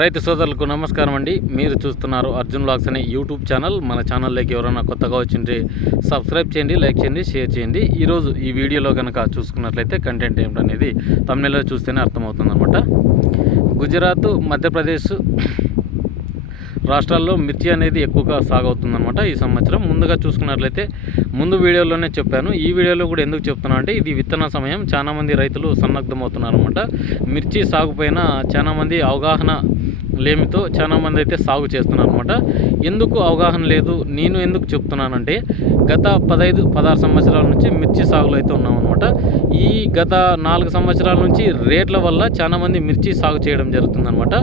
రైతు సోదరులకు నమస్కారం అండి. మీరు చూస్తున్నారు అర్జున్ బ్లాగ్స్ అనే యూట్యూబ్ ఛానల్. మన ఛానల్లోకి ఎవరైనా కొత్తగా వచ్చింటే సబ్స్క్రైబ్ చేయండి లైక్ చేయండి షేర్ చేయండి. ఈరోజు ఈ వీడియోలో కనుక చూసుకున్నట్లయితే కంటెంట్ ఏమిటనేది తమిళలో చూస్తేనే అర్థమవుతుంది అనమాట గుజరాత్ మధ్యప్రదేశ్ రాష్ట్రాల్లో మిర్చి అనేది ఎక్కువగా సాగవుతుందన్నమాట ఈ సంవత్సరం. ముందుగా చూసుకున్నట్లయితే ముందు వీడియోలోనే చెప్పాను. ఈ వీడియోలో కూడా ఎందుకు చెప్తున్నా అంటే ఇది విత్తన సమయం. చాలామంది రైతులు సన్నద్ధమవుతున్నారు అనమాట మిర్చి సాగుపైన చాలామంది అవగాహన లేమితో చాలామంది అయితే సాగు చేస్తున్నారు అనమాట ఎందుకు అవగాహన లేదు? నేను ఎందుకు చెప్తున్నానంటే గత పదహైదు పదహారు సంవత్సరాల నుంచి మిర్చి సాగులో అయితే ఉన్నాం అనమాట ఈ గత నాలుగు సంవత్సరాల నుంచి రేట్ల వల్ల చాలామంది మిర్చి సాగు చేయడం జరుగుతుందన్నమాట.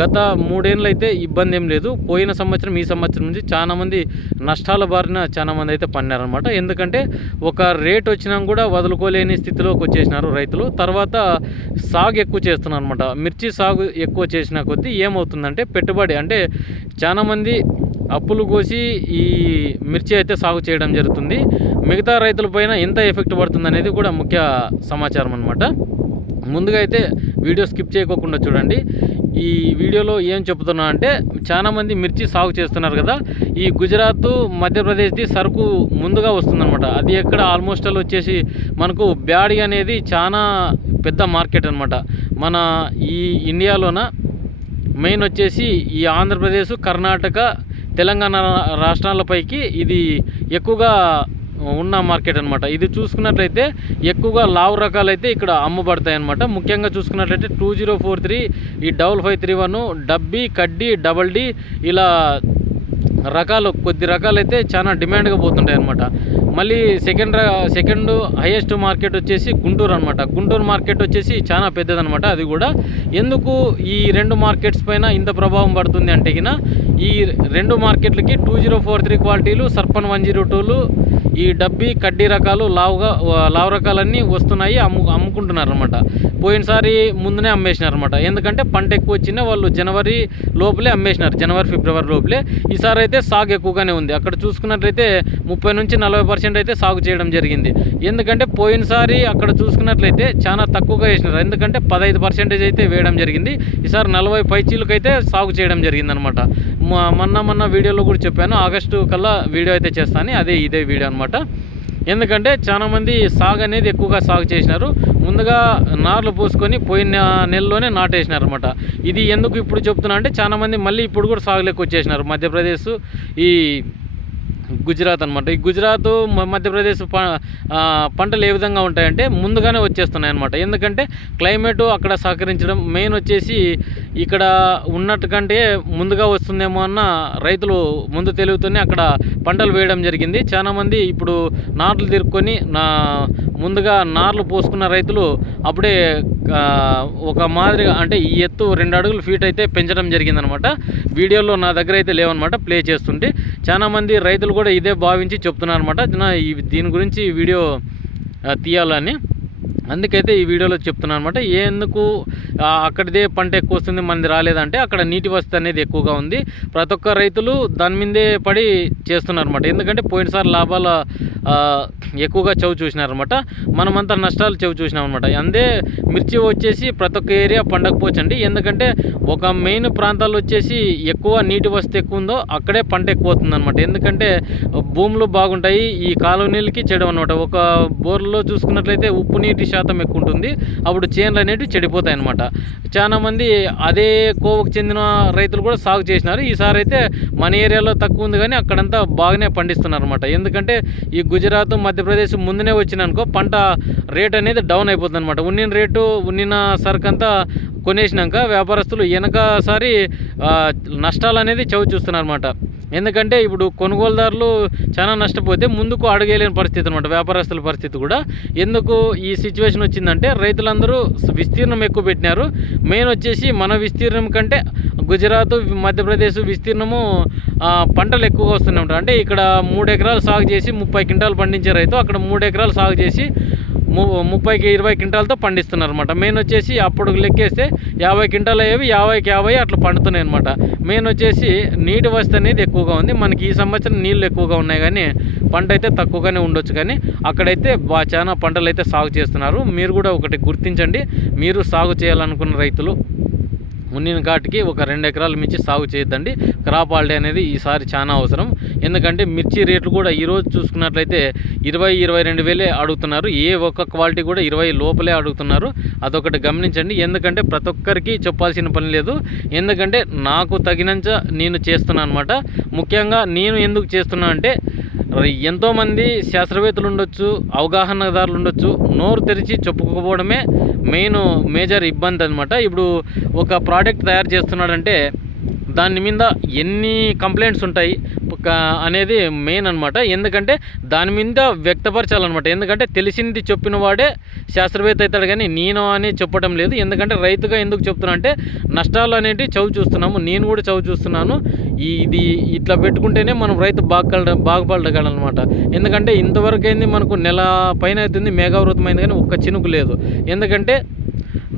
గత మూడేళ్ళు అయితే ఇబ్బంది ఏం లేదు. పోయిన సంవత్సరం ఈ సంవత్సరం నుంచి చాలామంది నష్టాల బారిన చాలామంది అయితే పన్నారనమాట ఎందుకంటే ఒక రేట్ వచ్చినా కూడా వదులుకోలేని స్థితిలోకి వచ్చేసినారు రైతులు. తర్వాత సాగు ఎక్కువ చేస్తున్నారు అనమాట మిర్చి సాగు ఎక్కువ చేసిన కొద్దీ ఏమవుతుందంటే పెట్టుబడి అంటే చాలామంది అప్పులు కోసి ఈ మిర్చి అయితే సాగు చేయడం జరుగుతుంది. మిగతా రైతులపైన ఎంత ఎఫెక్ట్ పడుతుంది అనేది కూడా ముఖ్య సమాచారం అనమాట ముందుగా అయితే వీడియో స్కిప్ చేయకోకుండా చూడండి. ఈ వీడియోలో ఏం చెప్తున్నా అంటే చాలామంది మిర్చి సాగు చేస్తున్నారు కదా. ఈ గుజరాత్ మధ్యప్రదేశ్ది సరుకు ముందుగా వస్తుందన్నమాట. అది ఎక్కడ ఆల్మోస్ట్ ఆల్ వచ్చేసి మనకు బ్యాడి అనేది చాలా పెద్ద మార్కెట్ అనమాట మన ఈ ఇండియాలోన మెయిన్ వచ్చేసి ఈ ఆంధ్రప్రదేశ్ కర్ణాటక తెలంగాణ రాష్ట్రాలపైకి ఇది ఎక్కువగా ఉన్న మార్కెట్ అనమాట ఇది చూసుకున్నట్లయితే ఎక్కువగా లావు రకాలైతే ఇక్కడ అమ్మబడతాయి అనమాట ముఖ్యంగా చూసుకున్నట్లయితే టూ జీరో ఫోర్ త్రీ ఈ డబల్ ఫైవ్ త్రీ వన్ డబ్బీ కడ్డీ డబల్ డీ ఇలా రకాలు కొద్ది రకాలైతే చాలా డిమాండ్గా పోతుంటాయి అనమాట మళ్ళీ సెకండ్ సెకండ్ హైయెస్ట్ మార్కెట్ వచ్చేసి గుంటూరు అనమాట గుంటూరు మార్కెట్ వచ్చేసి చాలా పెద్దదనమాట అది కూడా ఎందుకు ఈ రెండు మార్కెట్స్ పైన ఇంత ప్రభావం పడుతుంది అంటే ఈ రెండు మార్కెట్లకి టూ జీరో ఫోర్ త్రీ క్వాలిటీలు సర్పన్ వన్ జీరో టూలు ఈ డబ్బీ కడ్డీ రకాలు లావుగా లావు రకాలన్నీ వస్తున్నాయి అమ్ము అమ్ముకుంటున్నారు అనమాట పోయినసారి ముందునే అమ్మేసినారు అనమాట ఎందుకంటే పంట ఎక్కువ వచ్చినా వాళ్ళు జనవరి లోపలే అమ్మేసినారు. జనవరి ఫిబ్రవరి లోపలే. ఈసారి అయితే సాగు ఎక్కువగానే ఉంది. అక్కడ చూసుకున్నట్లయితే ముప్పై నుంచి నలభై పర్సెంట్ అయితే సాగు చేయడం జరిగింది. ఎందుకంటే పోయినసారి అక్కడ చూసుకున్నట్లయితే చాలా తక్కువగా వేసినారు. ఎందుకంటే పదహైదు పర్సెంటేజ్ అయితే వేయడం జరిగింది. ఈసారి నలభై పైచీలకైతే సాగు చేయడం జరిగింది అనమాట మొన్న మొన్న వీడియోలో కూడా చెప్పాను. ఆగస్టు కల్లా వీడియో అయితే చేస్తాను. అదే ఇదే వీడియో అనమాట ఎందుకంటే చాలామంది సాగు అనేది ఎక్కువగా సాగు చేసినారు. ముందుగా నార్లు పోసుకొని పోయిన నెలలోనే నాటేసినారు అనమాట ఇది ఎందుకు ఇప్పుడు చెప్తున్నా అంటే చాలామంది మళ్ళీ ఇప్పుడు కూడా సాగులోకి వచ్చేసినారు. మధ్యప్రదేశ్ ఈ గుజరాత్ అనమాట ఈ గుజరాత్ మధ్యప్రదేశ్ పంటలు ఏ విధంగా ఉంటాయంటే ముందుగానే వచ్చేస్తున్నాయి అనమాట ఎందుకంటే క్లైమేట్ అక్కడ సహకరించడం మెయిన్ వచ్చేసి ఇక్కడ ఉన్నట్టు కంటే ముందుగా వస్తుందేమో అన్న రైతులు ముందు తెలివితోనే అక్కడ పంటలు వేయడం జరిగింది. చాలామంది ఇప్పుడు నాట్లు తిరుక్కొని నా ముందుగా నార్లు పోసుకున్న రైతులు అప్పుడే ఒక మాదిరిగా అంటే ఈ ఎత్తు రెండు అడుగులు ఫీట్ అయితే పెంచడం జరిగిందనమాట వీడియోలో నా దగ్గర అయితే లేవన్నమాట ప్లే చేస్తుంటే. చాలామంది రైతులు కూడా ఇదే భావించి చెప్తున్నారు అనమాట దీని గురించి వీడియో తీయాలని. అందుకైతే ఈ వీడియోలో చెప్తున్నాను అనమాట ఎందుకు అక్కడిదే పంట ఎక్కువ వస్తుంది మనది రాలేదంటే అక్కడ నీటి వసతి అనేది ఎక్కువగా ఉంది. ప్రతి ఒక్క రైతులు దాని మీదే పడి చేస్తున్నారు అనమాట ఎందుకంటే పోయినసారి లాభాల ఎక్కువగా చవి చూసినారనమాట మనమంతా నష్టాలు చవి చూసినాం అనమాట అందే మిర్చి వచ్చేసి ప్రతి ఒక్క ఏరియా పండకపోవచ్చండి. ఎందుకంటే ఒక మెయిన్ ప్రాంతాల్లో వచ్చేసి ఎక్కువ నీటి వసతి ఎక్కువ ఉందో అక్కడే పంట ఎక్కువ అవుతుంది అనమాట ఎందుకంటే భూములు బాగుంటాయి ఈ కాలువ నీళ్ళకి చెడు అనమాట ఒక బోర్లో చూసుకున్నట్లయితే ఉప్పు నీటి శాతం ఎక్కువ ఉంటుంది అప్పుడు చేనులు అనేవి చెడిపోతాయి అనమాట చాలామంది అదే కోవకు చెందిన రైతులు కూడా సాగు చేసినారు. ఈసారి అయితే మన ఏరియాలో తక్కువ ఉంది కానీ అక్కడంతా బాగానే పండిస్తున్నారు అనమాట ఎందుకంటే ఈ గుజరాత్ మధ్యప్రదేశ్ ముందునే వచ్చిననుకో పంట రేట్ అనేది డౌన్ అయిపోతుంది అనమాట ఉన్నిన రేటు ఉన్నిన సరుకు అంతా కొనేసినాక వ్యాపారస్తులు వెనకసారి నష్టాలు అనేది చవి చూస్తున్నారు అనమాట ఎందుకంటే ఇప్పుడు కొనుగోలుదారులు చాలా నష్టపోతే ముందుకు అడగలేని పరిస్థితి అనమాట వ్యాపారస్తుల పరిస్థితి కూడా. ఎందుకు ఈ సిచ్యువేషన్ వచ్చిందంటే రైతులందరూ విస్తీర్ణం ఎక్కువ పెట్టినారు. మెయిన్ వచ్చేసి మన విస్తీర్ణం కంటే గుజరాత్ మధ్యప్రదేశ్ విస్తీర్ణము పంటలు ఎక్కువగా వస్తున్నాయి అంటే ఇక్కడ మూడు ఎకరాలు సాగు చేసి ముప్పై క్వింటాలు పండించే రైతు అక్కడ మూడు ఎకరాలు సాగు చేసి ముప్పైకి ఇరవై క్వింటాలతో పండిస్తున్నారు అనమాట మెయిన్ వచ్చేసి అప్పుడు లెక్కేస్తే యాభై క్వింటాలు అయ్యేవి యాభైకి యాభై అట్లా పండుతున్నాయి అనమాట మెయిన్ వచ్చేసి నీటి వసతి అనేది ఎక్కువగా ఉంది. మనకి ఈ సంవత్సరం నీళ్ళు ఎక్కువగా ఉన్నాయి కానీ పంట అయితే తక్కువగానే ఉండొచ్చు కానీ అక్కడైతే బాగా చాలా పంటలు అయితే సాగు చేస్తున్నారు. మీరు కూడా ఒకటి గుర్తించండి. మీరు సాగు చేయాలనుకున్న రైతులు మున్నిన కాటికి ఒక రెండు ఎకరాలు మిర్చి సాగు చేయొద్దండి. క్రాప్ హాలిడే అనేది ఈసారి చాలా అవసరం. ఎందుకంటే మిర్చి రేట్లు కూడా ఈరోజు చూసుకున్నట్లయితే ఇరవై ఇరవై రెండు వేలే అడుగుతున్నారు. ఏ ఒక్క క్వాలిటీ కూడా ఇరవై లోపలే అడుగుతున్నారు. అదొకటి గమనించండి. ఎందుకంటే ప్రతి ఒక్కరికి చెప్పాల్సిన పని లేదు. ఎందుకంటే నాకు తగినంత నేను చేస్తున్నాను అనమాట ముఖ్యంగా నేను ఎందుకు చేస్తున్నా అంటే ఎంతోమంది శాస్త్రవేత్తలు ఉండొచ్చు అవగాహనదారులు ఉండొచ్చు నోరు తెరిచి చెప్పుకోకపోవడమే మెయిన్ మేజర్ ఇబ్బంది అనమాట ఇప్పుడు ఒక ప్రోడక్ట్ తయారు చేస్తున్నాడంటే దాని మీద ఎన్ని కంప్లైంట్స్ ఉంటాయి అనేది మెయిన్ అనమాట ఎందుకంటే దాని మీద వ్యక్తపరచాలన్నమాట. ఎందుకంటే తెలిసింది చెప్పిన వాడే శాస్త్రవేత్త అవుతాడు కానీ నేను అని చెప్పడం లేదు. ఎందుకంటే రైతుగా ఎందుకు చెప్తున్నా అంటే నష్టాలు అనేవి చవి చూస్తున్నాము. నేను కూడా చవి చూస్తున్నాను. ఇది ఇట్లా పెట్టుకుంటేనే మనం రైతు బాగా బాగుపడగలనమాట ఎందుకంటే ఇంతవరకు అయింది మనకు నెల పైన అవుతుంది మేఘావృతమైంది కానీ ఒక్క చినుకు లేదు. ఎందుకంటే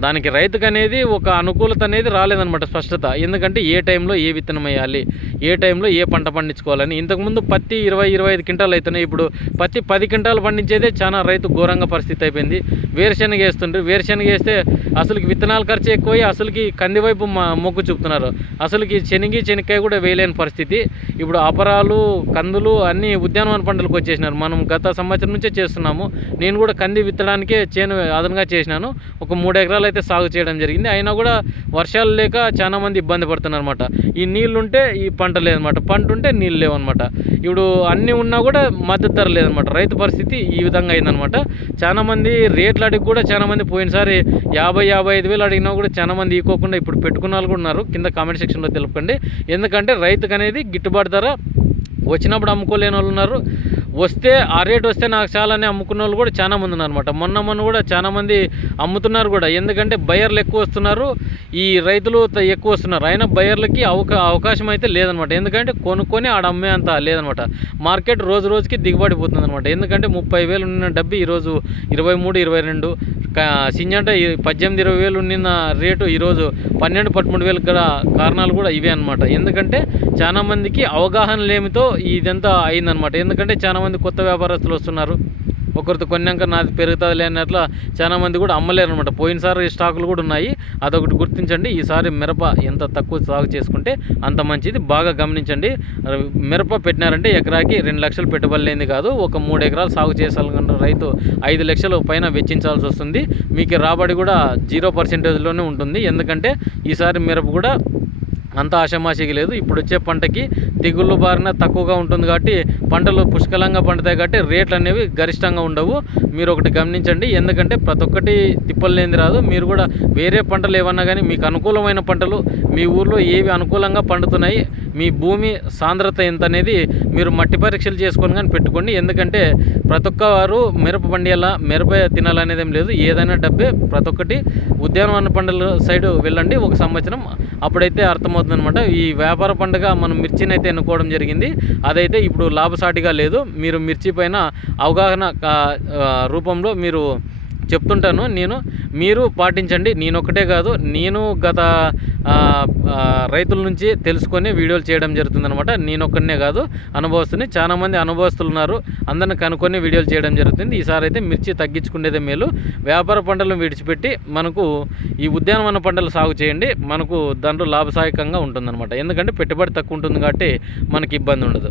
దానికి రైతుకు అనేది ఒక అనుకూలత అనేది రాలేదనమాట స్పష్టత. ఎందుకంటే ఏ టైంలో ఏ విత్తనం వేయాలి ఏ టైంలో ఏ పంట పండించుకోవాలని. ఇంతకుముందు పత్తి ఇరవై ఇరవై ఐదు క్వింటాలు అవుతున్నాయి ఇప్పుడు పత్తి పది క్వింటాలు పండించేదే చాలా రైతు ఘోరంగా పరిస్థితి అయిపోయింది. వేరుశనగ వేస్తుండ్రు. వేరుశనగ వేస్తే అసలుకి విత్తనాల ఖర్చు ఎక్కువై అసలుకి కంది వైపు మొగ్గు చూపుతున్నారు. అసలుకి శనగి శనక్కాయ కూడా వేయలేని పరిస్థితి. ఇప్పుడు అపరాలు కందులు అన్ని ఉద్యానవన పంటలకు వచ్చేసినారు. మనం గత సంవత్సరం నుంచే చేస్తున్నాము. నేను కూడా కంది విత్తడానికే చేను అదనంగా చేసినాను. ఒక మూడు ఎకరాలు అయితే సాగు చేయడం జరిగింది. అయినా కూడా వర్షాలు లేక చాలా మంది ఇబ్బంది పడుతున్నారు అనమాట ఈ నీళ్ళు ఉంటే ఈ పంట లేదనమాట పంట ఉంటే నీళ్ళు లేవన్నమాట. ఇప్పుడు అన్నీ ఉన్నా కూడా మద్దతు ధర లేదనమాట రైతు పరిస్థితి ఈ విధంగా అయిందనమాట చాలా మంది రేట్లు అడిగి కూడా చాలామంది పోయినసారి యాభై యాభై ఐదు వేలు అడిగినా కూడా చాలా మంది ఇవ్వకుండా ఇప్పుడు పెట్టుకున్న వాళ్ళు కూడా ఉన్నారు. కింద కామెంట్ సెక్షన్లో తెలుపండి ఎందుకంటే రైతుకు అనేది గిట్టుబాటు ధర వచ్చినప్పుడు అమ్ముకోలేని వాళ్ళు ఉన్నారు. వస్తే ఆ రేట్ వస్తే నాకు చాలానే అమ్ముకున్న వాళ్ళు కూడా చాలా మంది ఉన్నారనమాట మొన్న మొన్న కూడా చాలా మంది అమ్ముతున్నారు కూడా. ఎందుకంటే బయర్లు ఎక్కువ వస్తున్నారు. ఈ రైతులు ఎక్కువ వస్తున్నారు. అయినా బయర్లకి అవకా అవకాశం అయితే లేదనమాట ఎందుకంటే కొనుక్కొని ఆడ అమ్మే అంత లేదనమాట మార్కెట్ రోజు రోజుకి దిగుబడిపోతుంది అనమాట ఎందుకంటే ముప్పై వేలు ఉన్న డబ్బి ఈరోజు ఇరవై మూడు ఇరవై రెండు సింజంట పద్దెనిమిది ఇరవై వేలు ఉన్న రేటు ఈరోజు పన్నెండు పదమూడు వేలు గల కారణాలు కూడా ఇవే అనమాట ఎందుకంటే చాలా మందికి అవగాహన లేమితో ఇదంతా అయిందనమాట ఎందుకంటే చాలా మంది కొత్త వ్యాపారస్తులు వస్తున్నారు. ఒకరితో కొన్నాక నాది పెరుగుతుంది అన్నట్ల చాలా మంది కూడా అమ్మలేరు అనమాట పోయినసారి స్టాకులు కూడా ఉన్నాయి. అదొకటి గుర్తించండి. ఈసారి మిరప ఎంత తక్కువ సాగు చేసుకుంటే అంత మంచిది. బాగా గమనించండి. మిరప పెట్టినారంటే ఎకరాకి రెండు లక్షలు పెట్టుబడి కాదు. ఒక మూడు ఎకరాలు సాగు చేసాలనుకున్న రైతు ఐదు లక్షలు పైన వెచ్చించాల్సి వస్తుంది. మీకు రాబడి కూడా జీరో పర్సెంటేజ్లోనే ఉంటుంది. ఎందుకంటే ఈసారి మిరప కూడా అంత ఆషమాషికి లేదు. ఇప్పుడు వచ్చే పంటకి తెగుళ్ళు బారిన తక్కువగా ఉంటుంది కాబట్టి పంటలు పుష్కలంగా పండుతాయి కాబట్టి రేట్లు అనేవి గరిష్టంగా ఉండవు. మీరు ఒకటి గమనించండి. ఎందుకంటే ప్రతి ఒక్కటి తిప్పలు రాదు. మీరు కూడా వేరే పంటలు ఏమన్నా కానీ మీకు అనుకూలమైన పంటలు మీ ఊర్లో ఏవి అనుకూలంగా పండుతున్నాయి మీ భూమి సాంద్రత ఎంత అనేది మీరు మట్టి పరీక్షలు చేసుకొని కానీ పెట్టుకోండి. ఎందుకంటే ప్రతి ఒక్క వారు మిరప పండియాల మిరప తినాలనేది ఏం లేదు. ఏదైనా డబ్బే ప్రతి ఒక్కటి ఉద్యానవన పంటల సైడ్ వెళ్ళండి. ఒక సంవత్సరం అప్పుడైతే అర్థమవుతుంది అనమాట ఈ వ్యాపార పండుగ మనం మిర్చిని అయితే ఎన్నుకోవడం జరిగింది. అదైతే ఇప్పుడు లాభసాటిగా లేదు. మీరు మిర్చి పైన అవగాహన రూపంలో మీరు చెప్తుంటాను. నేను మీరు పాటించండి. నేను ఒకటే కాదు నేను గత రైతుల నుంచి తెలుసుకొని వీడియోలు చేయడం జరుగుతుందనమాట నేను ఒక్కనే కాదు అనుభవస్తుని. చాలామంది అనుభవస్తులు ఉన్నారు. అందరిని కనుక్కొని వీడియోలు చేయడం జరుగుతుంది. ఈసారి అయితే మిర్చి తగ్గించుకునేదే మేలు. వ్యాపార పంటలను విడిచిపెట్టి మనకు ఈ ఉద్యానవన పంటలు సాగు చేయండి. మనకు దాంట్లో లాభసాయకంగా ఉంటుందన్నమాట. ఎందుకంటే పెట్టుబడి తక్కువ ఉంటుంది కాబట్టి మనకి ఇబ్బంది ఉండదు.